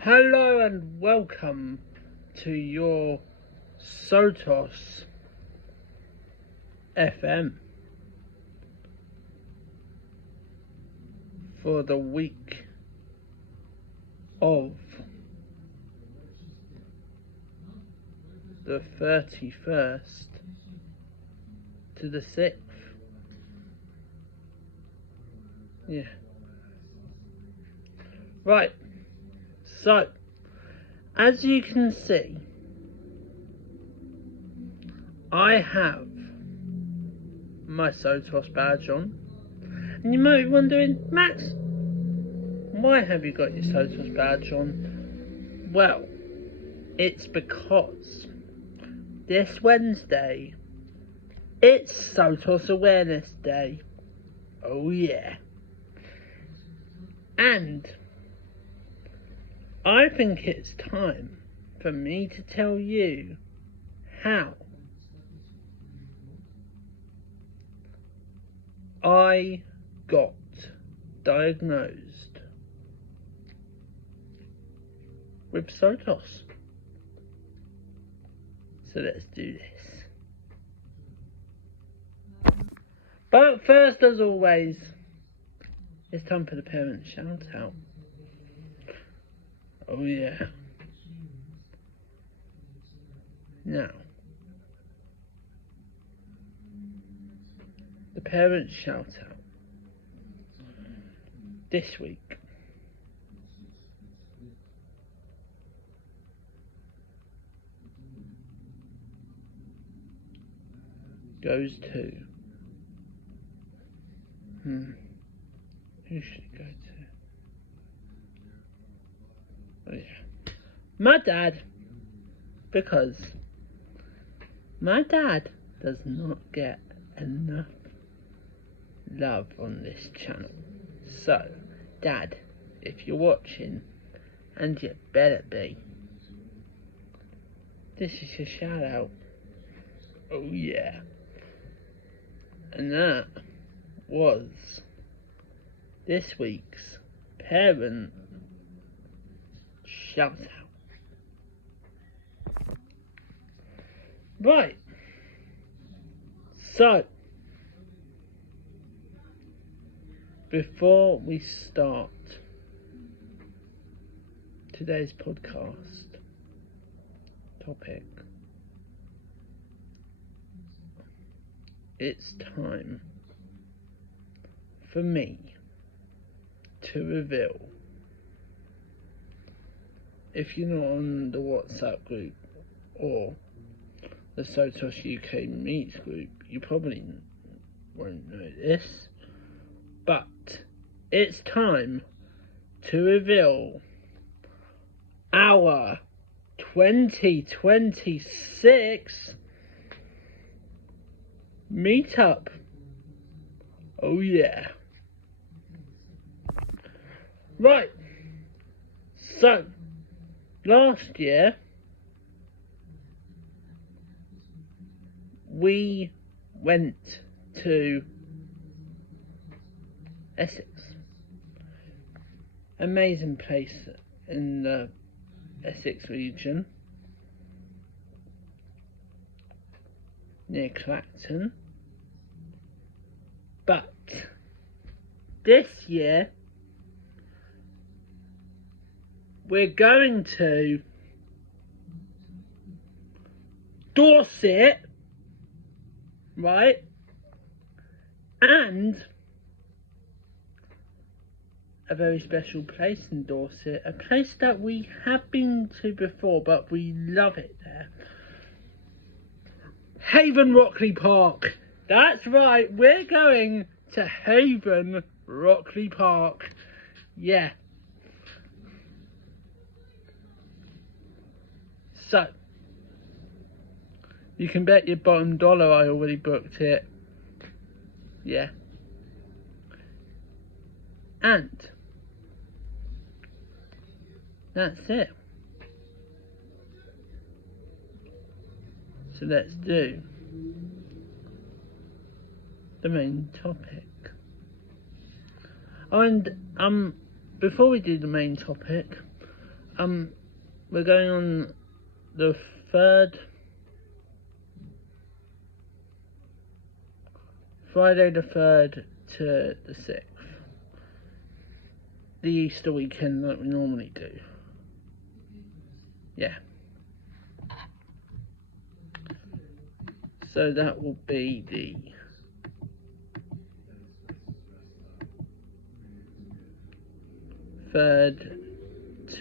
Hello and welcome to your Sotos FM for the week of the 31st to the 6th. Yeah. Right. So, as you can see, I have my Sotos badge on. And you might be wondering, Max, why have you got your Sotos badge on? Well, it's because this Wednesday, it's Sotos Awareness Day. Oh yeah. And I think it's time for me to tell you how I got diagnosed with Sotos. So let's do this. But first, as always, it's time for the parent shout out. Oh yeah. Now, the parent shout out this week goes to who should it go to? Oh yeah, my dad, because my dad does not get enough love on this channel. So, Dad, if you're watching, and you better be, this is your shout out. Oh yeah. And that was this week's parent shout out. Right. So, before we start today's podcast topic, it's time for me to reveal, if you're not on the WhatsApp group or the Sotos UK Meets group, you probably won't know this, but it's time to reveal our 2026 meetup. Oh yeah. Right. So, last year we went to Essex. Amazing place in the Essex region, near Clacton. But this year we're going to Dorset, right? And a very special place in Dorset, a place that we have been to before, but we love it there. Haven Rockley Park. That's right, we're going to Haven Rockley Park. Yeah. So, you can bet your bottom dollar I already booked it. Yeah. And that's it. So let's do the main topic. And before we do the main topic, we're going on the 3rd, Friday the 3rd to the 6th. The Easter weekend that we normally do. Yeah. So that will be the third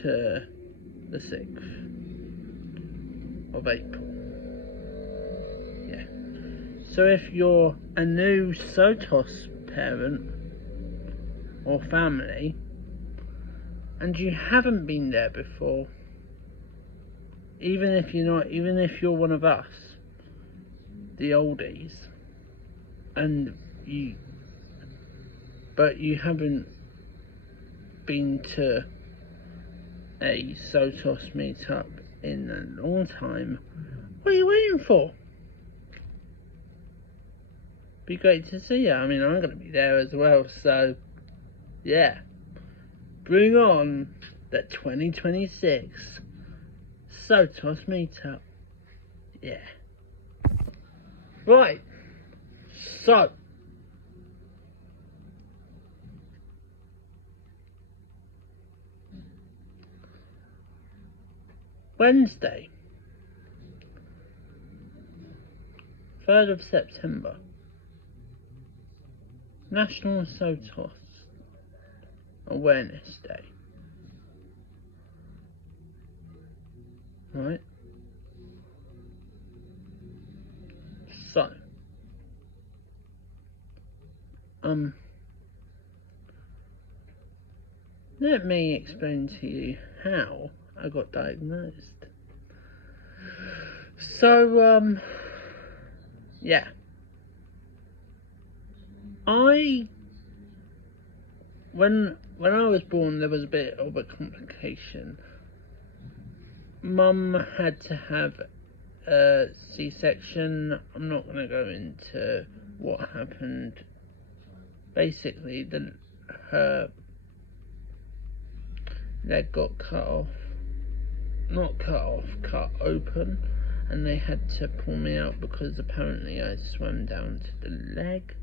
to the 6th of April. Yeah. So if you're a new Sotos parent or family and you haven't been there before, even if you're one of us, the oldies, but you haven't been to a Sotos meetup in a long time, what are you waiting for? Be great to see you. I mean, I'm going to be there as well, so yeah. Bring on the 2026 Sotos meetup. Yeah. Right. So, Wednesday, 3rd of September, National Sotos Awareness Day. Right? So, let me explain to you how I got diagnosed. So, yeah. When I was born, there was a bit of a complication. Mum had to have a C-section. I'm not going to go into what happened. Basically, her leg got cut open, and they had to pull me out because apparently I swam down to the leg,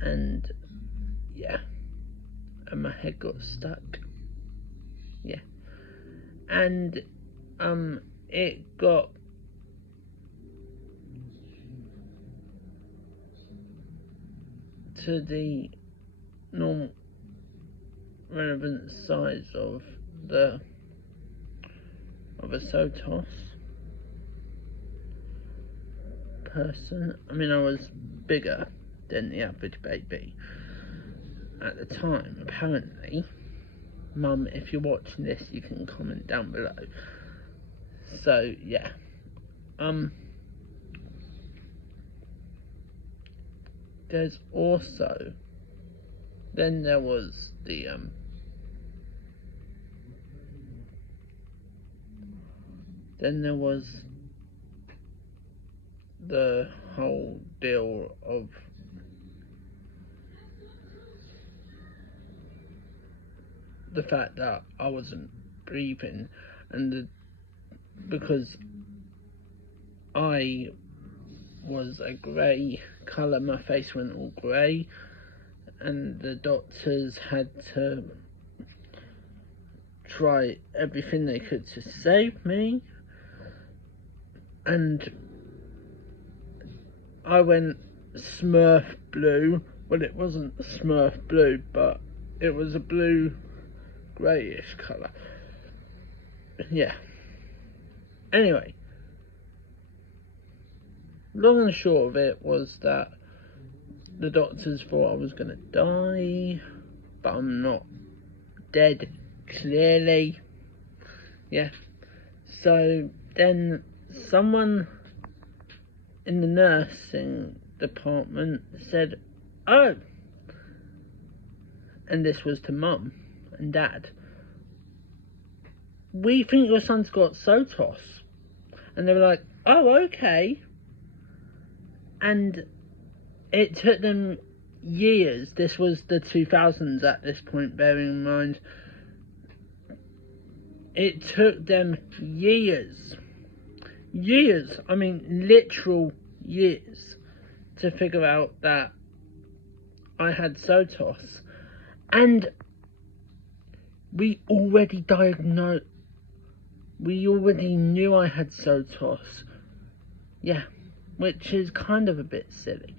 and yeah, and my head got stuck. Yeah, and it got to the normal relevant size of a Sotos person. I mean, I was bigger than the average baby at the time, apparently. Mum, if you're watching this, you can comment down below. So, yeah. There's also, then there was the, the whole deal of the fact that I wasn't breathing, and because I was a grey colour, my face went all grey, and the doctors had to try everything they could to save me, and I went Smurf blue. Well, it wasn't Smurf blue, but it was a blue greyish colour. Yeah. Anyway, long and short of it was that the doctors thought I was going to die, but I'm not dead, clearly. Yeah. So then someone in the nursing department said, "Oh," and this was to Mum and Dad, "we think your son's got Sotos." And they were like, "Oh, okay." And it took them years. This was the 2000s at this point, bearing in mind it took them years, I mean literal years, to figure out that I had Sotos. And we already knew I had Sotos. Yeah, which is kind of a bit silly.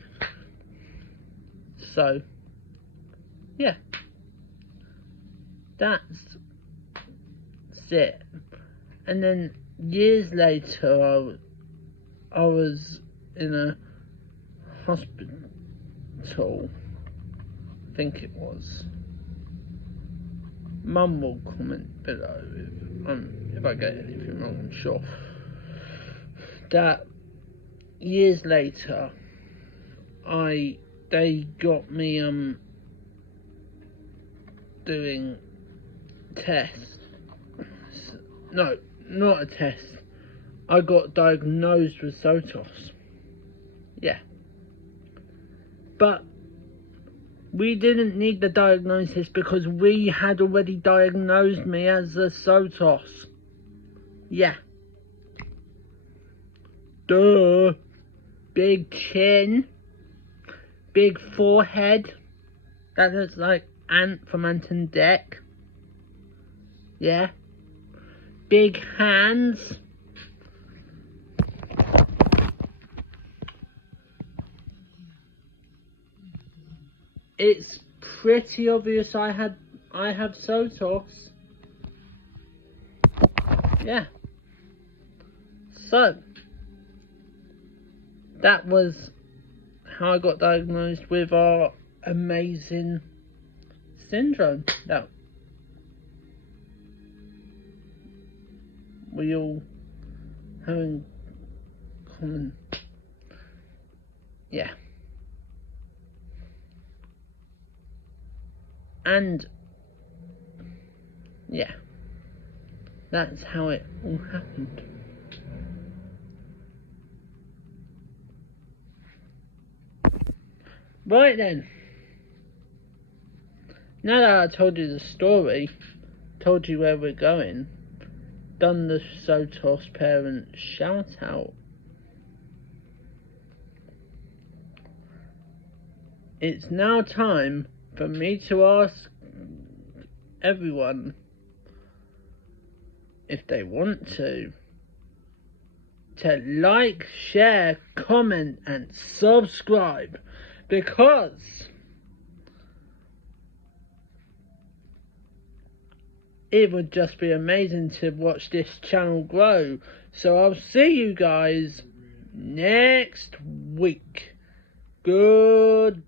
So, yeah, that's it. And then years later, I was in a hospital, I think it was. Mum will comment below if I get anything wrong, I'm sure. That years later, they got me doing tests. No, not a test. I got diagnosed with Sotos. Yeah. But we didn't need the diagnosis because we had already diagnosed me as a Sotos. Yeah. Duh. Big chin. Big forehead. That looks like Ant from Ant and Dec. Yeah. Big hands. It's pretty obvious I have Sotos. Yeah. So that was how I got diagnosed with our amazing syndrome that we all have in common. Yeah. And yeah, that's how it all happened. Right then, now that I told you the story, told you where we're going, done the Sotos parent shout out, it's now time for me to ask everyone, if they want to like, share, comment and subscribe, because it would just be amazing to watch this channel grow. So I'll see you guys next week. Goodbye.